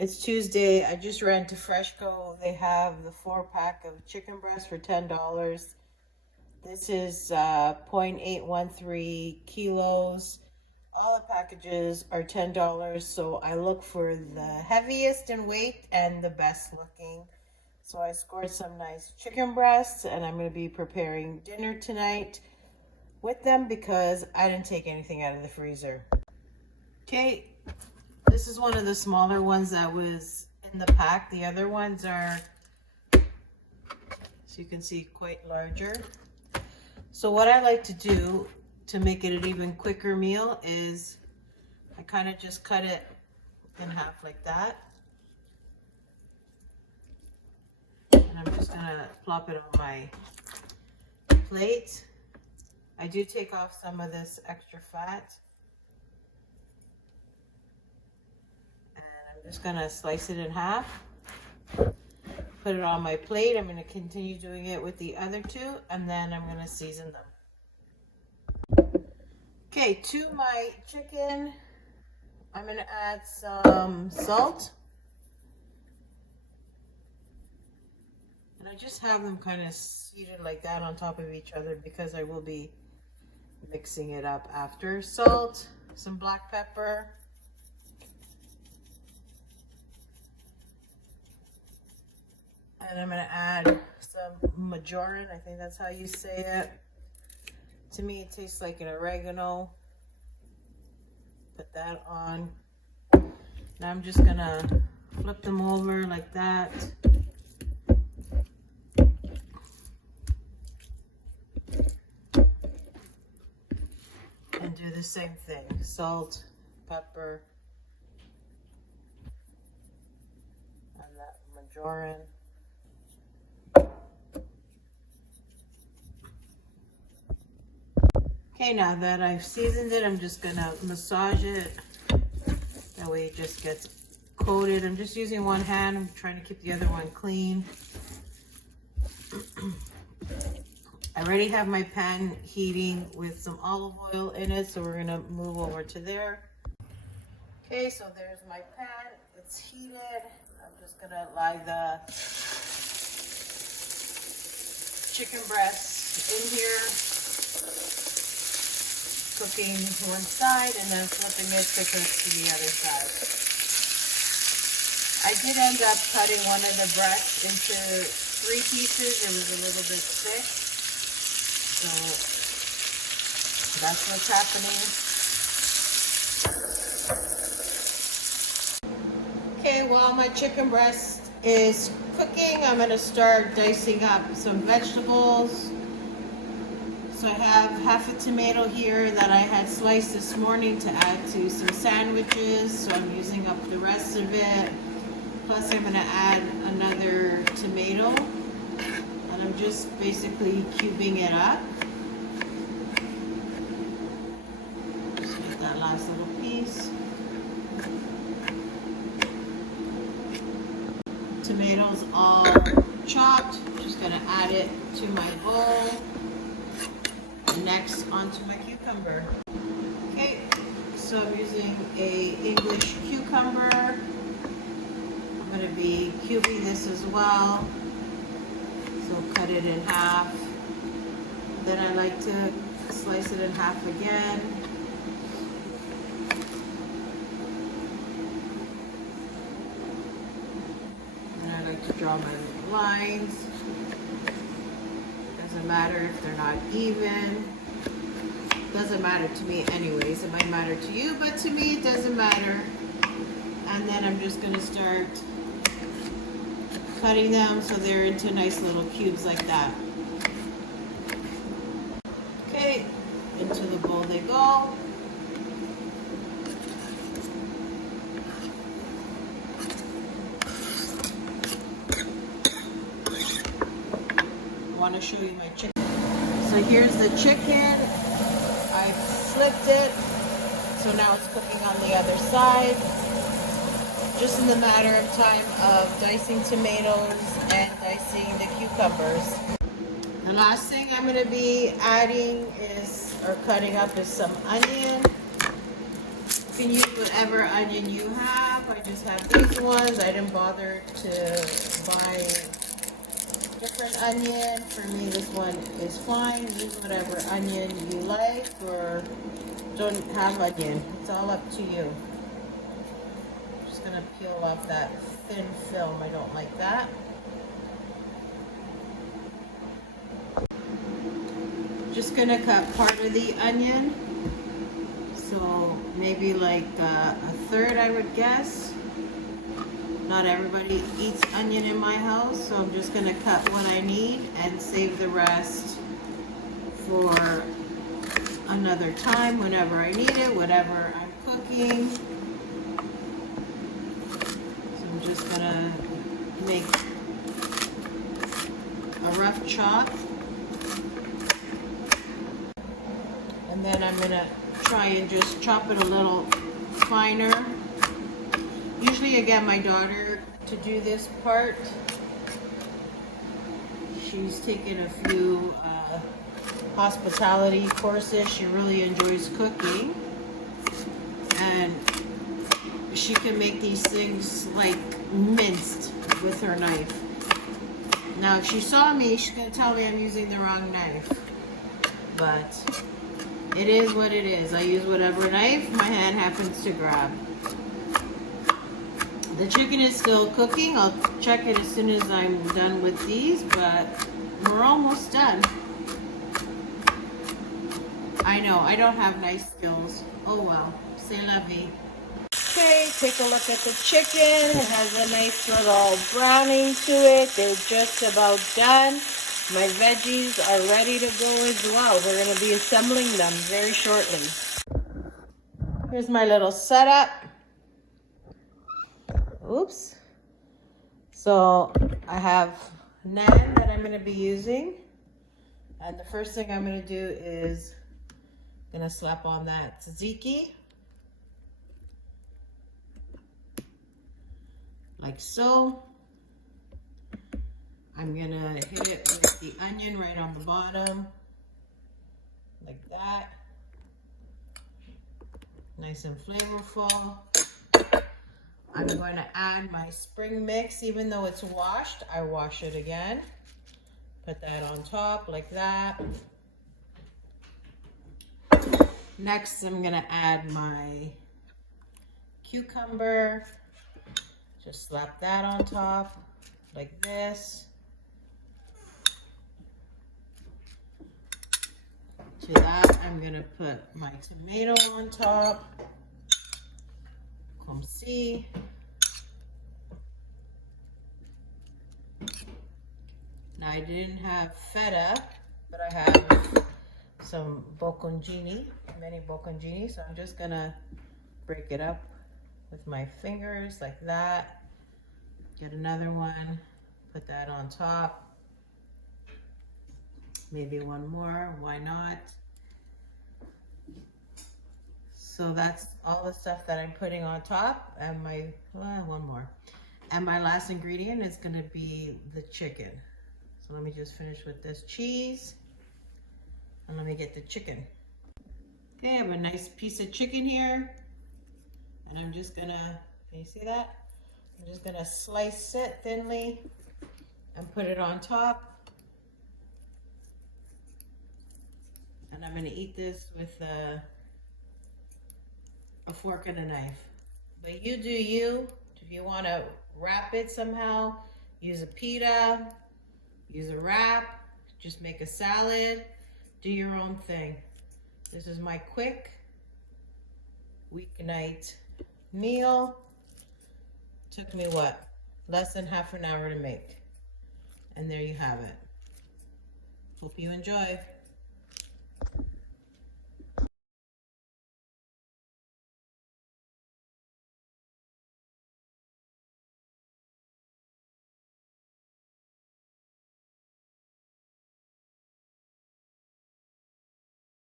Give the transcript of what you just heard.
It's Tuesday. I just ran to Freshco. They have the 4-pack of chicken breast for $10. This is 0.813 kilos. All the packages are $10. So I look for the heaviest in weight and the best looking. So I scored some nice chicken breasts, and I'm going to be preparing dinner tonight with them because I didn't take anything out of the freezer. Okay, this is one of the smaller ones that was in the pack. The other ones are, so you can see, quite larger. So what I like to do to make it an even quicker meal is I kind of just cut it in half like that. And I'm just gonna plop it on my plate. I do take off some of this extra fat. And I'm just gonna slice it in half. Put it on my plate. I'm gonna continue doing it with the other two, and then I'm gonna season them. Okay, to my chicken, I'm gonna add some salt. And I just have them kind of seated like that on top of each other because I will be mixing it up after. Salt, some black pepper, and I'm going to add some marjoram. I think that's how you say it. To me, it tastes like an oregano. Put that on. Now I'm just going to flip them over like that. And do the same thing. Salt, pepper, and that marjoram. Okay, now that I've seasoned it, I'm just gonna massage it. That way it just gets coated. I'm just using one hand. I'm trying to keep the other one clean. I already have my pan heating with some olive oil in it, so we're gonna move over to there. Okay, so there's my pan. It's heated. I'm just gonna lie the chicken breast in here, cooking to one side and then flipping it to cook to the other side. I did end up cutting one of the breasts into 3 pieces. It was a little bit thick. So that's what's happening. Okay, while my chicken breast is cooking, I'm going to start dicing up some vegetables. So I have half a tomato here that I had sliced this morning to add to some sandwiches. So I'm using up the rest of it. Plus I'm going to add another tomato. And I'm just basically cubing it up. Just get that last little piece. Tomatoes all chopped. Just gonna add it to my bowl. And next onto my cucumber. Okay, so I'm using a English cucumber. I'm gonna be cubing this as well. So cut it in half. Then I like to slice it in half again. And I like to draw my lines. Doesn't matter if they're not even. Doesn't matter to me anyways. It might matter to you, but to me it doesn't matter. And then I'm just gonna start cutting them so they're into nice little cubes like that. Okay, into the bowl they go. I want to show you my chicken. So here's the chicken. I flipped it, so now it's cooking on the other side. Just in the matter of time of dicing tomatoes and dicing the cucumbers. The last thing I'm going to be adding is, or cutting up, is some onion. You can use whatever onion you have. have. I just have these ones. I didn't bother to buy different onion. For me, this one is fine. Use whatever onion you like, or don't have onion. It's all up to you. I'm just gonna peel off that thin film. I don't like that. Just gonna cut part of the onion. So maybe like a third, I would guess. Not everybody eats onion in my house, so I'm just gonna cut what I need and save the rest for another time, whenever I need it, whatever I'm cooking. So I'm just gonna make a rough chop. And then I'm gonna try and just chop it a little finer. Usually I get my daughter to do this part. She's taken a few hospitality courses. She really enjoys cooking. And she can make these things like minced with her knife. Now if she saw me, she's gonna tell me I'm using the wrong knife. But it is what it is. I use whatever knife my hand happens to grab. The chicken is still cooking. I'll check it as soon as I'm done with these, but we're almost done. I know, I don't have nice skills. Oh well, c'est la vie. Okay, take a look at the chicken. It has a nice little browning to it. They're just about done. My veggies are ready to go as well. We're going to be assembling them very shortly. Here's my little setup. Oops. So I have naan that I'm going to be using. And the first thing I'm going to do is going to slap on that tzatziki. Like so. I'm gonna hit it with the onion right on the bottom, like that. Nice and flavorful. I'm going to add my spring mix. Even though it's washed, I wash it again. Put that on top like that. Next, I'm gonna add my cucumber. Just slap that on top like this. To that, I'm gonna put my tomato on top. Come see. Now I didn't have feta, but I have some bocconcini, mini bocconcini. So I'm just gonna break it up with my fingers like that. Get another one, put that on top. Maybe one more, why not? So that's all the stuff that I'm putting on top, and my, one more. And my last ingredient is gonna be the chicken. So let me just finish with this cheese, and let me get the chicken. Okay, I have a nice piece of chicken here, and I'm just gonna, can you see that? I'm just gonna slice it thinly and put it on top. And I'm gonna eat this with a fork and a knife. But you do you. If you wanna wrap it somehow, use a pita, use a wrap, just make a salad, do your own thing. This is my quick weeknight meal. Took me what? Less than half an hour to make. And there you have it. Hope you enjoy.